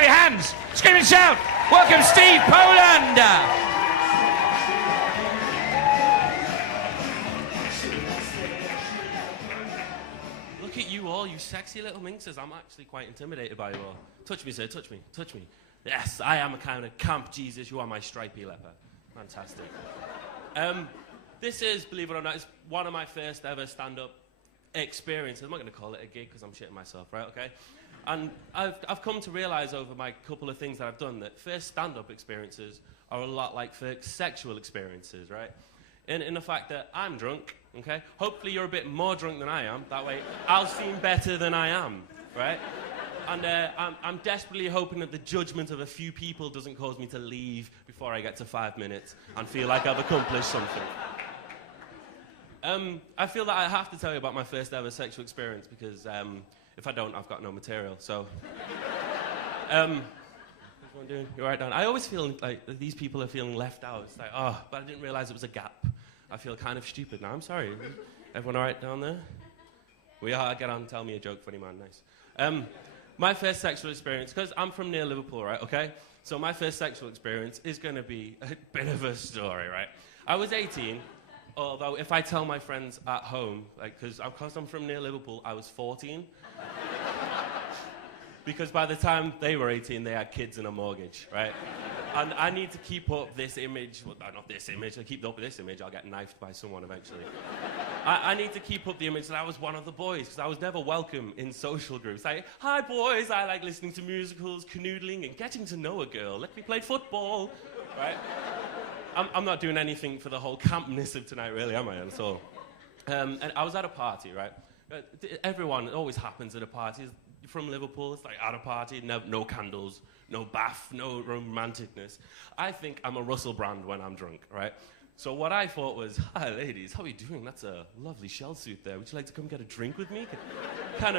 clap your hands. Scream and shout. Welcome, Steve Poland. Look at you all, you sexy little minxes. I'm actually quite intimidated by you all. Touch me, sir, touch me, touch me. Yes, I am a kind of camp Jesus. You are my stripy leper. Fantastic. This is, believe it or not, it's one of my first ever stand-up experiences. I'm not going to call it a gig because I'm shitting myself, right, okay? And I've come to realise over my couple of things that I've done that first stand-up experiences are a lot like first sexual experiences, right? In the fact that I'm drunk, okay? Hopefully you're a bit more drunk than I am. That way I'll seem better than I am, right? And I'm desperately hoping that the judgment of a few people doesn't cause me to leave before I get to 5 minutes and feel like I've accomplished something. I feel that I have to tell you about my first ever sexual experience because if I don't, I've got no material. So, what's everyone doing? You all right, Dan? I always feel like these people are feeling left out. It's like, oh, but I didn't realize it was a gap. I feel kind of stupid now. I'm sorry. Everyone all right down there? We are. Get on. Tell me a joke, funny man. Nice. My first sexual experience, because I'm from near Liverpool, right? Okay. So my first sexual experience is going to be a bit of a story, right? I was 18. Although, if I tell my friends at home, like, because I'm from near Liverpool, I was 14. Because by the time they were 18, they had kids and a mortgage, right? And I need to keep up this image. Well, not this image. I keep up this image, I'll get knifed by someone eventually. I need to keep up the image that I was one of the boys, because I was never welcome in social groups. Like, hi, boys, I like listening to musicals, canoodling, and getting to know a girl. Let me play football, right? I'm not doing anything for the whole campness of tonight, really, am I? And so, and I was at a party, right? Everyone, it always happens at a party. From Liverpool, it's like at a party, no candles, no bath, no romanticness. I think I'm a Russell Brand when I'm drunk, right? So what I thought was, hi, ladies, how are you doing? That's a lovely shell suit there. Would you like to come get a drink with me? kind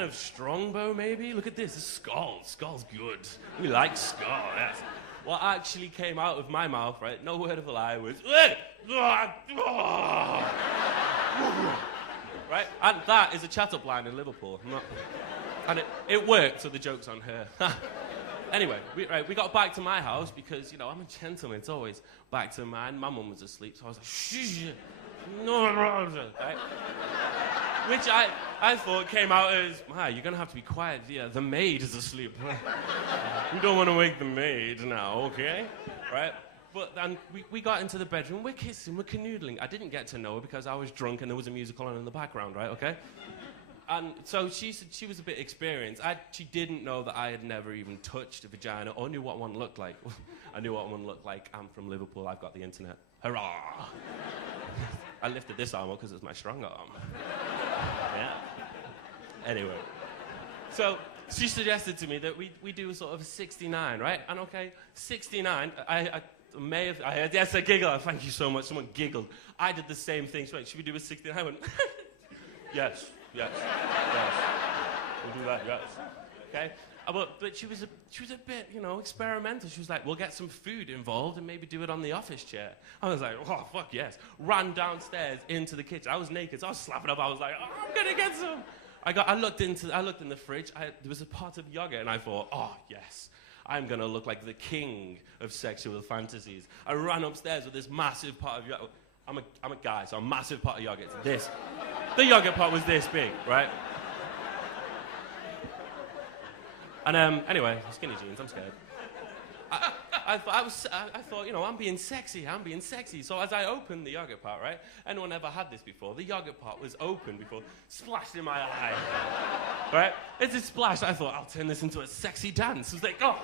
of strongbow, maybe? Look at this, it's Skull. Skull's good. We like Skull, yes. What actually came out of my mouth, right, no word of a lie, was, right? And that is a chat-up line in Liverpool. And it worked, so the joke's on her. Anyway, we got back to my house because, you know, I'm a gentleman. It's always back to mine. My mum was asleep, so I was like, shh, no, right? Which I thought came out as, you're going to have to be quiet. Yeah, the maid is asleep. You don't want to wake the maid now, okay? Right? But then we got into the bedroom, we're kissing, we're canoodling. I didn't get to know her because I was drunk and there was a musical on in the background, right, okay? And so she said she was a bit experienced. She didn't know that I had never even touched a vagina or knew what one looked like. I knew what one looked like. I'm from Liverpool, I've got the internet. Hurrah! I lifted this arm up because it's my strong arm. Yeah. Anyway. So she suggested to me that we do a sort of a 69, right? And okay, 69, I may have, yes, a giggle. Thank you so much. Someone giggled. I did the same thing. So, should we do a 69? I went, yes. We'll do that, yes. Okay? But she was a bit, you know, experimental. She was like, we'll get some food involved and maybe do it on the office chair. I was like, oh, fuck yes. Ran downstairs into the kitchen. I was naked, so I was slapping up. I was like, oh, I'm gonna get some. I looked in the fridge. There was a pot of yogurt, and I thought, oh, yes. I'm gonna look like the king of sexual fantasies. I ran upstairs with this massive pot of yogurt. I'm a guy, so a massive pot of yogurt. The yogurt pot was this big, right? And anyway, skinny jeans, I'm scared. I thought, you know, I'm being sexy. So as I opened the yogurt pot, right? Anyone ever had this before? The yogurt pot was open before, splashed in my eye, right? It's a splash. I thought, I'll turn this into a sexy dance. It was like, oh.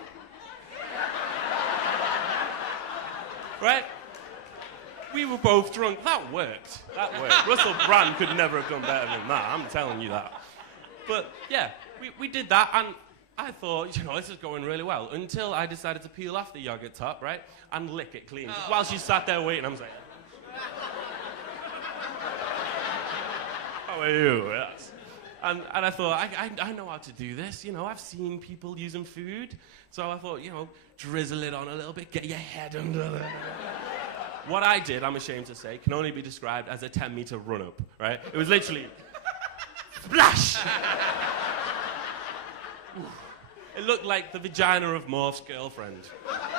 Right? We were both drunk. That worked. Russell Brand could never have done better than that. I'm telling you that. But, yeah, we did that, and I thought, you know, this is going really well, until I decided to peel off the yogurt top, right, and lick it clean. Oh. While she sat there waiting, I was like, how are you? Yes. And I thought, I know how to do this, you know, I've seen people using food, so I thought, you know, drizzle it on a little bit, get your head under there. What I did, I'm ashamed to say, can only be described as a 10-meter run-up, right? It was literally, splash! It looked like the vagina of Morph's girlfriend,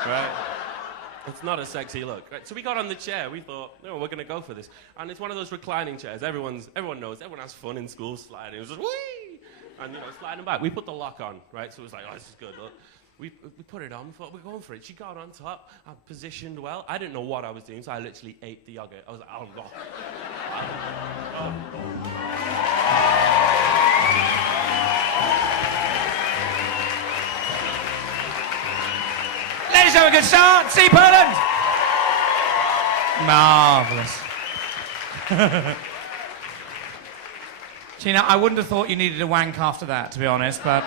right? It's not a sexy look, right? So we got on the chair. We thought, no, we're going to go for this. And it's one of those reclining chairs. Everyone knows. Everyone has fun in school sliding. It was just, whee! And, sliding back. We put the lock on, right? So it was like, oh, this is good. Look. We put it on. We thought, we're going for it. She got on top. I positioned well. I didn't know what I was doing, so I literally ate the yogurt. I was like, oh, God. Ladies and gentlemen, good start. See Poland. Marvellous. Gina, I wouldn't have thought you needed a wank after that, to be honest, but...